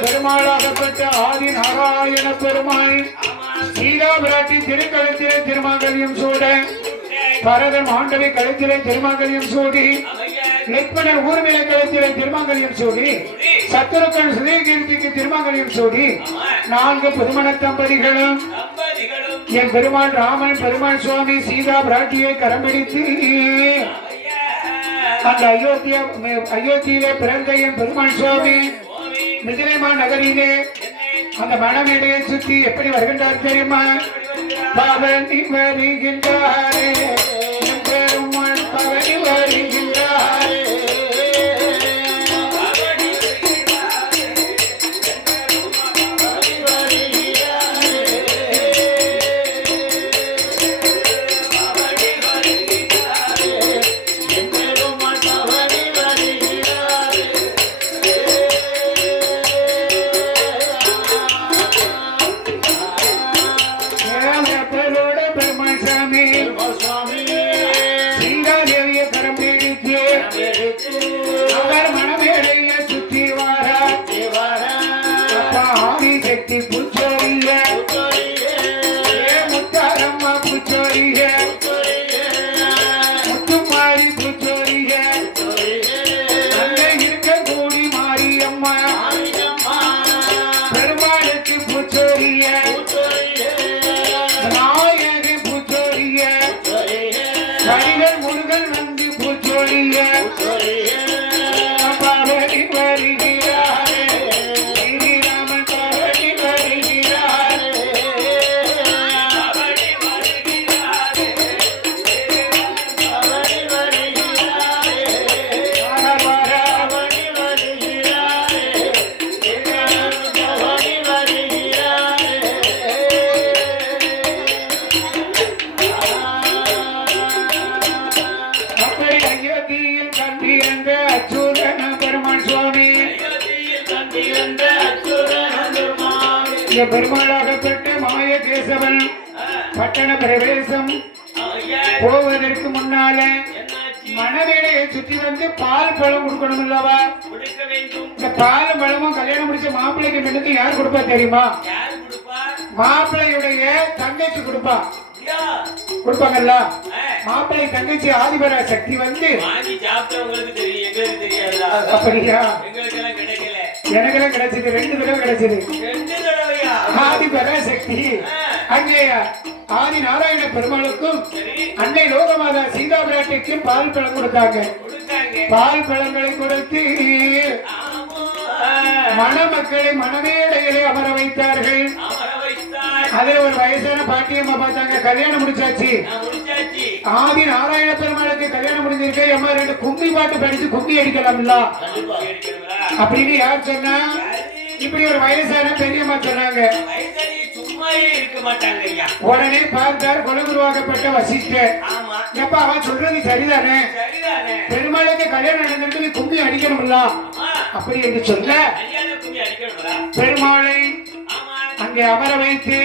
பெருமாளாகப்பட்ட ஆதி நாராயண பெருமாள் சீதா பிராட்டி திருக்களத்திலே திருமாங்கல்யம் சூட பரதன் ஆண்டவை களத்திலே திருமாங்கல்யம் சூடி லட்சுமணன் ஊர்மில களத்திலே திருமாங்கல்யம் சூடி சத்துருக்கன் சுதயகீர்த்திக்கு திருமாங்கல்யம் சூடி நான்கு புதுமண தம்பதிகளும் என் பெருமான் ராமன் பெருமான் சுவாமி சீதா பிராட்டியை கரம் பிடித்து அந்த அயோத்தியா அயோத்தியிலே பிறந்த என் பெருமான் சுவாமி மிதிலைமா நகரிலே அந்த மணமேடையை சுத்தி எப்படி வருகின்றார் தெரியுமா? பவனி வருகின்றாரே. ஆதி சக்தி பெருமாளாக பெற்ற மாய கேசவன் பட்டண பிரவேசம். போவதற்கு முன்னால மனவேலையை சுற்றி வந்து பால் பழம் கொடுக்கணும் இல்லவா? இந்த பால் பழமும் கல்யாணம் முடிச்ச மாப்பிள்ளைக்கு பெண்ணுக்கு யார் கொடுப்பா தெரியுமா? மாப்பிள்ளையுடைய தங்கச்சி கொடுப்பா. கொடுப்பாங்கல்ல? ஆ. மாப்பிள்ளை தங்கச்சி ஆதிபர சக்தி வந்து அப்படியா? எங்களுக்கெல்லாம் கிடைக்கல. எனக்கெல்லாம் கிடைச்சது ரெண்டு தடவை கிடைச்சது. ரெண்டு ஆதி பராசக்தி. அங்கே ஆதி நாராயண பெருமாளுக்கும் அன்னை லோகமாதா சீதா பிராட்டிக்கும் பால் பழம் கொடுத்தாங்க. பால் பழங்களை கொடுத்து. மணமக்களை மணமேடையிலே அமர வைத்தார்கள். அதுல ஒரு வயசான பாட்டியம்மா பார்த்தாங்க கல்யாணம் முடிச்சாச்சு. ஆதி நாராயண பெருமாளுக்கு கல்யாணம் முடிஞ்சிருக்கு அம்மா ரெண்டு கும்மி பாட்டு படிச்சு கும்மி அடிக்கலாம்ல அப்படின்னு யார் சொன்னா? இப்படி ஒரு வயசான பெரியம்மா சொன்னாங்க. உடனே பார்த்தார் குலகுருவாகப்பட்ட வசிஷ்டர். எப்ப அவன் சொல்றது சரிதானே? பெருமாளுக்கு கல்யாணம் நடந்திருக்கு நீ கும்மி அடிக்கணும்ல? ஆமா. அப்படி என்று சொல்ல பெருமாளை அங்கே அமர வைத்து